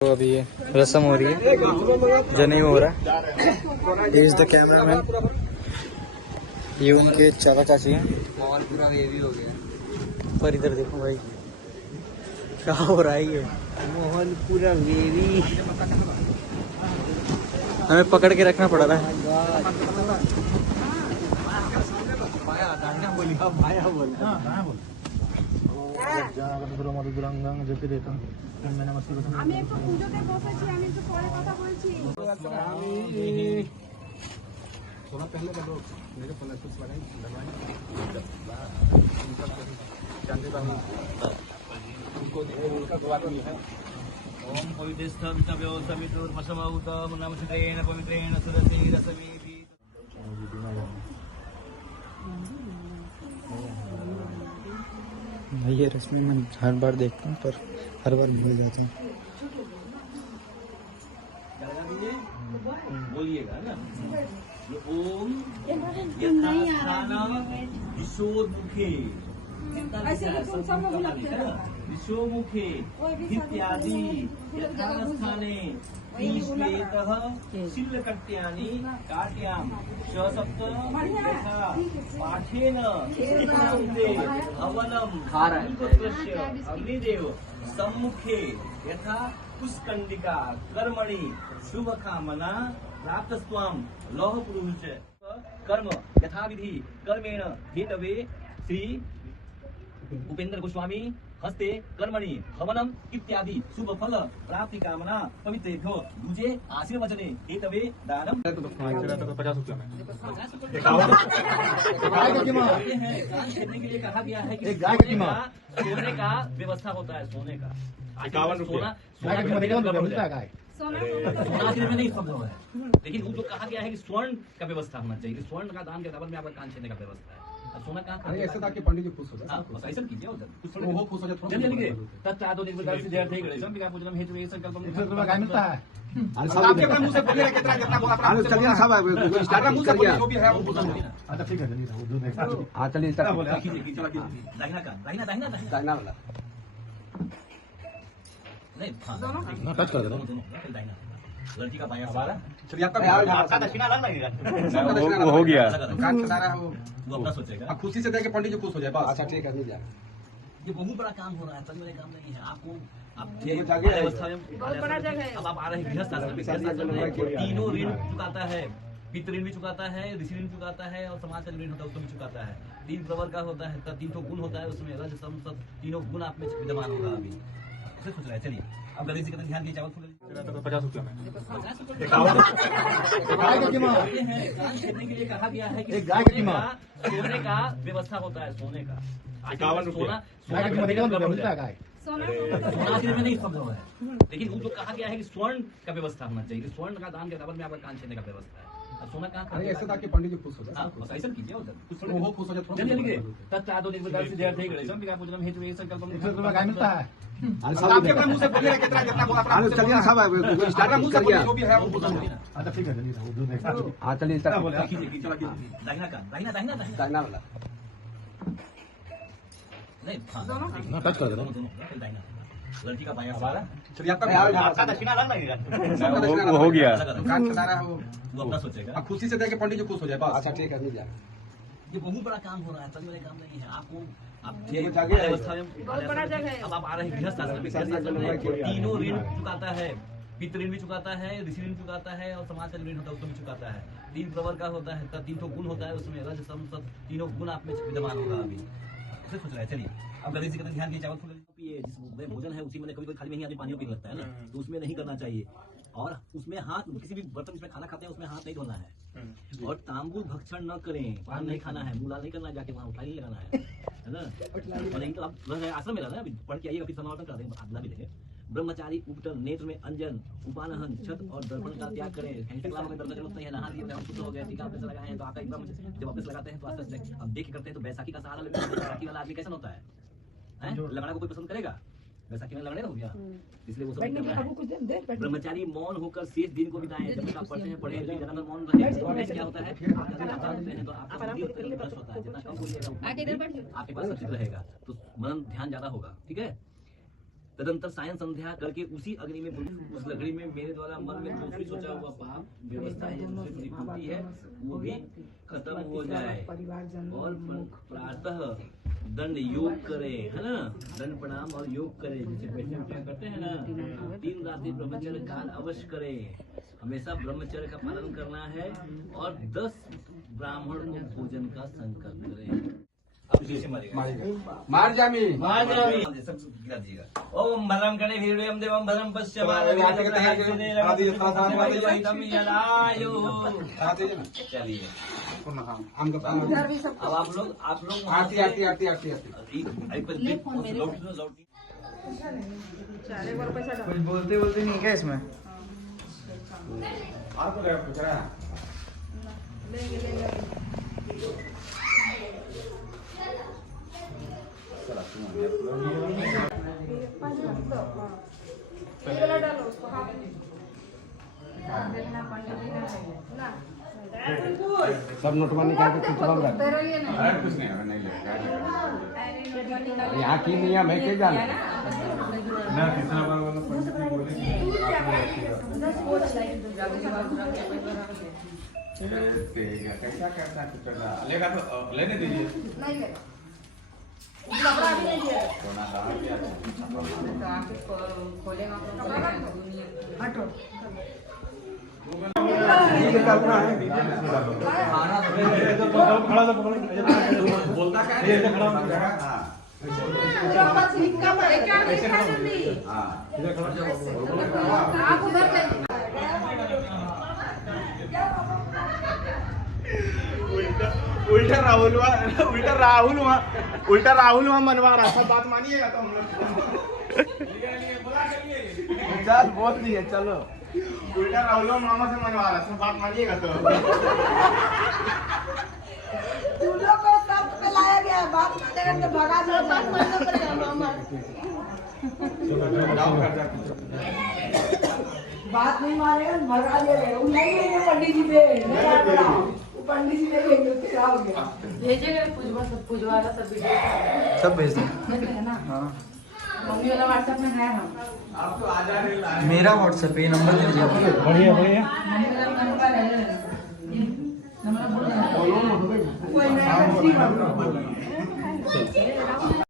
तो अभी ये रस्म हो रही है, जनेऊ हो रहा है। इज द कैमरामैन, ये उनके चाचा चाची हैं। माहौल पूरा वेवी हो गया। पर इधर देखो भाई क्या हो रहा है, ये माहौल पूरा वेवी। हमें पकड़ के रखना पड़ रहा है। আমি একটু পুজোতে বসেছি, আমি একটু পরে কথা বলছি। ओम पवित्रस्थं तवयो सवितुर्मसमाहुतं नमस्तेन पवित्रेण सुरसे रसमेति। ये रस्में मैं हर बार देखता हूँ पर हर बार भूल जाती हूँ। बोलिएगा ना, ओम यथास्थानं विश्वोमुखे विश्वमुखे इत्यादि यथास्थाने श्वेतः शिल्लकट्यानि काट्यां सप्त यथा पाठेन हवनं पुत्रस्य अग्निदेव सम्मुखे यथा पुष्कंडिका कर्मणि शुभकामना प्राप्तस्त्वां लौह पुरुष कर्म यथाविधि कर्मेण हेतवे श्री उपेंद्र गोस्वामी हस्ते कर्मणि हवनम इत्यादि शुभ फल प्राप्ति कामना पवित्रेभ्यो दूजे आशीर्वचने हेतवे दानम। 50 रुपया में खेलने के लिए कहा गया है कि सोने का व्यवस्था होता है, सोने का 51 रुपया सोना में नहीं संभव है, लेकिन वो जो कहा गया है कि स्वर्ण का व्यवस्था होना चाहिए, कि स्वर्ण का दान के बराबर में आपका कान छेदने का व्यवस्था है। सोना कहाँ ऐसा था कि पंडित जी खुश हो जाए, ऐसा कीजिए उधर कुछ वो खुश हो जाए। जल्दी लिखिए तत्व निर्विकार से जय थे गणेशम का पूजनम हेतु एक संकल्प रुपया मिलता है। आपके अपने मुंह से बोलिए कितना कितना बोला अपना चलिए सब स्टार्ट मुंह से बोलिए जो भी है वो बोल दीजिए। अच्छा ठीक है चलिए हां चलिए स्टार्ट बोले कीजिए चलो कीजिए दाहिना का दाहिना दाहिना दाहिना वाला नहीं हां टच कर दो दाहिना लड़की का बायां वाला। चलिए आपका दक्षिणा अलग लगेगा, वो हो गया कान चला रहा है वो अपना सोचेगा। अब खुशी से देख के पंडित जी खुश हो जाए बस। अच्छा ठीक है नहीं जाए, ये बहुत बड़ा काम हो रहा है, चलने वाले काम नहीं है। आपको आप अवस्था में बहुत बड़ा जगह है। अब आप आ रहे हैं गृहस्थ आश्रम में, तीनों ऋण चुकाता है, पितृ ऋण भी चुकाता है, ऋषि ऋण चुकाता है और समाज का ऋण होता है उसको भी चुकाता है। 3 प्रवर का होता है, 3 गुण होता है उसमें, रज सम सत तीनों गुण आप में विद्यमान होगा। अभी उसे सोच रहे हैं। चलिए अब गणेश जी का ध्यान दिए, चावल 50 रुपया में खेलने के लिए कहा गया है कि सोने का व्यवस्था होता है, सोने का 51 रुपया सोना में नहीं संभव है, लेकिन वो जो कहा गया है कि स्वर्ण का व्यवस्था होना चाहिए, कि स्वर्ण का दान के बराबर में आपका कान छेदने का व्यवस्था है। सोना कहाँ ऐसा था कि पंडित जी खुश हो जाए, ऐसा कीजिए उधर कुछ वो खुश हो जाए। जल्दी लिखिए तत्व निर्विकार से जय थे गणेशम का पूजनम हेतु एक संकल्प रुपया मिलता है। आपके अपने मुंह से बोलिए कितना कितना बोला अपना चलिए सब स्टार्ट मुंह से बोलिए जो भी है वो बोल दीजिए। अच्छा ठीक है चलिए हां चलिए स्टार्ट बोले कीजिए चलो कीजिए दाहिना का दाहिना दाहिना दाहिना वाला नहीं हां टच कर दो दाहिना लड़की का बायां वाला। चलिए आपका दक्षिणा अलग लगेगा, वो हो गया कान चला रहा है वो अपना सोचेगा। अब खुशी से देख के पंडित जी खुश हो जाए बस। अच्छा ठीक है नहीं जाए, ये बहुत बड़ा काम हो रहा है, चलने वाले काम नहीं है। आपको आप अवस्था में बहुत बड़ा जगह है। अब आप आ रहे हैं गृहस्थ आश्रम में, तीनों ऋण चुकाता है, पितृ ऋण भी चुकाता है, ऋषि ऋण चुकाता है और समाज का ऋण होता है उसको भी चुकाता है। 3 प्रवर का होता है, 3 गुण होता है उसमें, रज सम सत तीनों गुण आप में विद्यमान होगा। अभी उसे सोच रहे हैं। चलिए अब गणेश जी का ध्यान दिए, चावल पिए, जिसमें भोजन है उसी में कभी खाली नहीं आदमी पानी पीने लगता है ना, तो उसमें नहीं करना चाहिए। और उसमें हाथ, किसी भी बर्तन जिसमें खाना खाते हैं उसमें हाथ नहीं धोना है, और तांबुल भक्षण न करें, पान नहीं खाना है, मुला नहीं करना, जाके वहाँ उठा नहीं लगाना है ना। और नहीं तो आप आश्रम में रहना है, अभी पढ़ के आइएगा, फिर समावर्तन करा देंगे, आज्ञा भी देंगे। ब्रह्मचारी उपटन नेत्र में अंजन उपानहन छत और दर्पण का त्याग करें। दर्पण जरूरत नहीं है, नहा दिए हम शुद्ध हो गए, टीका वापस लगाए हैं तो आपका एकदम जब वापस लगाते हैं तो आस्ते आस्ते हम देख करते हैं तो बैसाखी का सहारा लेते हैं। बैसाखी वाला आदमी कैसा होता है, लगाना को कोई पसंद करेगा? बैसाखी में लगने हो गया, इसलिए वो सब ब्रह्मचारी मौन होकर शेष दिन को बिताएं। जब तक आप पढ़ते हैं पढ़े, ज्यादा मौन रहे तो क्या होता है, तो आपके पास रहेगा तो मन ध्यान ज्यादा होगा। ठीक है, तदंतर सायं संध्या करके उसी अग्नि में उस लकड़ी में मेरे द्वारा मन में दूसरी सोचा हुआ पाप व्यवस्था है, दूसरी परिपूर्ति है, वो भी खत्म हो जाए। और प्रातः दंड योग करे, है ना, दंड प्रणाम और योग करे, जैसे वैष्णव क्या करते हैं ना, 3 रात्रि ब्रह्मचर्य काल अवश्य करे, हमेशा ब्रह्मचर्य का पालन करना है और 10 ब्राह्मण को भोजन का संकल्प करें। मार जामी सब गिरा दीजिएगा। ओम भद्रम कर्णे वीर्यं देवं भद्रं पश्यमार चलिए। उधर भी सब अब आप लोग आरती आरती आरती आरती आरती चारे बार पैसा डाल। कुछ बोलते नहीं क्या इसमें? लेंगे ये वाला डालो उसको। हाँ देखना पंडित जी ना सब नोटवा निकाल के कुछ बम तेरा ये नहीं कुछ नहीं यहाँ की नियम है के जाने ना कितना बार वाला पंडित बोले कैसा कैसा करना लेगा तो लेने दीजिए नहीं ले कपड़ा भी नहीं दिया खोलेगा हटो बोलता क्या है आप उधर उल्टा राहुल वहाँ मनवा रहा सब बात मानिएगा तो हम लोग चल बहुत नहीं है चलो उल्टा राहुल मामा से मनवा रहा सब बात मानिएगा तो तुम लोग को सब पे लाया गया बात मानेगा तो भगा दो बात मानना पड़ेगा मामा बात नहीं मानेगा भगा दे रहे नहीं लेंगे पंडित जी पे पंडित जी ने क्या हो गया भेजेगा पूजवाला सब वीडियो सब भेज दें। ना हाँ मम्मी वाला व्हाट्सएप में है हम मेरा व्हाट्सएप ये नंबर दे दीजिए। बढ़िया बढ़िया मम्मी वाला नंबर है नंबर बोलो कोई नहीं